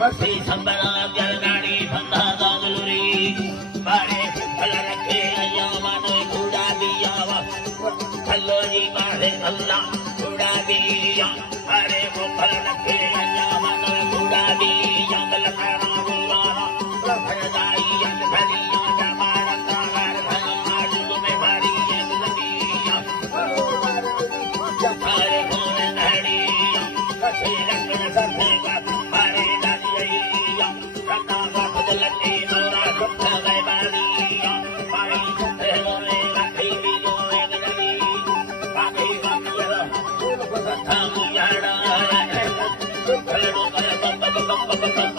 बसी संबरा जलगाड़ी बंधा दागलुरी बारे फल रखे अयामन कूड़ा दिया खल्लो जी बारे अल्लाह कूड़ा दिया अरे वो फल रखे अयामन कूड़ा दिया बलकारा गुलारा लफड़दाई अंधरिया जमारा तागार धना जुग में मारी अंधरिया अरे कौन नहरिया कसे रंग सफे का मारे Come